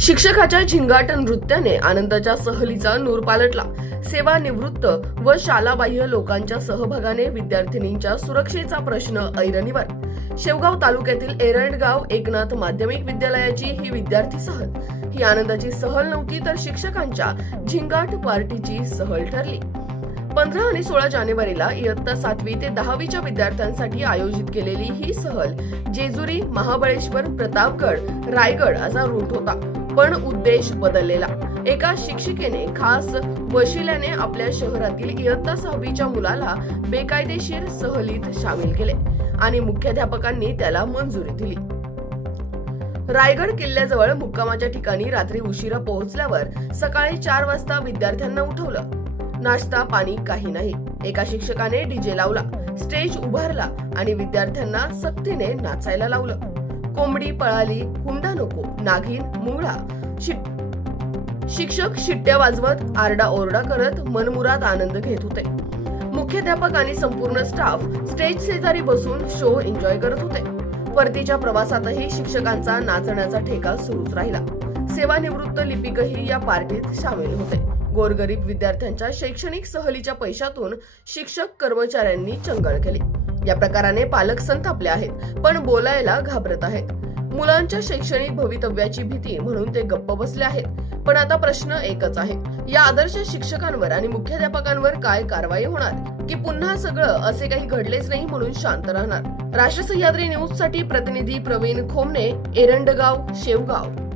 शिक्षकाच्या झिंगाट नृत्याने आनंदाच्या सहलीचा नूर पालटला. सेवानिवृत्त व शालाबाह्य लोकांच्या सहभागाने विद्यार्थिनींच्या सुरक्षेचा प्रश्न ऐरणीवर. शेवगाव तालुक्यातील एरंडगाव एकनाथ माध्यमिक विद्यालयाची ही विद्यार्थी सहल ही आनंदाची सहल नव्हती, तर शिक्षकांच्या झिंगाट पार्टीची सहल ठरली. 15 आणि 16 जानेवारीला इयत्ता 7वी ते 10वीच्या विद्यार्थ्यांसाठी आयोजित केलेली ही सहल जेजुरी, महाबळेश्वर, प्रतापगड, रायगड असा रूट होता. पण उद्देश बदललेला. एका शिक्षिकेने खास वशिल्याने आपल्या शहरातील इयत्ता 6वीच्या मुलाला बेकायदेशीर सहलीत सामील केले आणि मुख्याध्यापकांनी त्याला मंजुरी दिली. रायगड किल्ल्याजवळ मुक्कामाच्या ठिकाणी रात्री उशिरा पोहोचल्यावर सकाळी 4 वाजता विद्यार्थ्यांना उठवलं. नाश्ता पाणी काही नाही. एका शिक्षकाने डीजे लावला, स्टेज उभारला आणि विद्यार्थ्यांना सक्तीने नाचायला लावलं. कोंबडी पळाली, हुंडा नको, नागिन, मुंगळा. शिक्षक शिट्ट्या वाजवत आरडाओरडा करत मनमुराद आनंद घेत होते. मुख्याध्यापक आणि संपूर्ण स्टाफ स्टेज शेजारी बसून शो एन्जॉय करत होते. परतीच्या प्रवासातही शिक्षकांचा नाचण्याचा ठेका सुरूच राहिला. सेवानिवृत्त लिपिकही या पार्टीत सामील होते. गोरगरीब विद्यार्थ्यांच्या शैक्षणिक सहलीच्या पैशातून शिक्षक कर्मचाऱ्यांनी चंगळ केली. या प्रकाराने पालक संतापले आहेत, पण बोलायला घाबरत आहेत. मुलांच्या शैक्षणिक भवितव्याची भीती म्हणून ते गप्प बसले आहेत. पण आता प्रश्न एकच आहे, या आदर्श शिक्षकांवर आणि मुख्याध्यापकांवर काय कारवाई होणार, की पुन्हा सगळं असे काही घडलेच नाही म्हणून शांत राहणार? राष्ट्र सह्याद्री न्यूज साठी प्रतिनिधी प्रवीण खोमने, एरंडगाव, शेवगाव.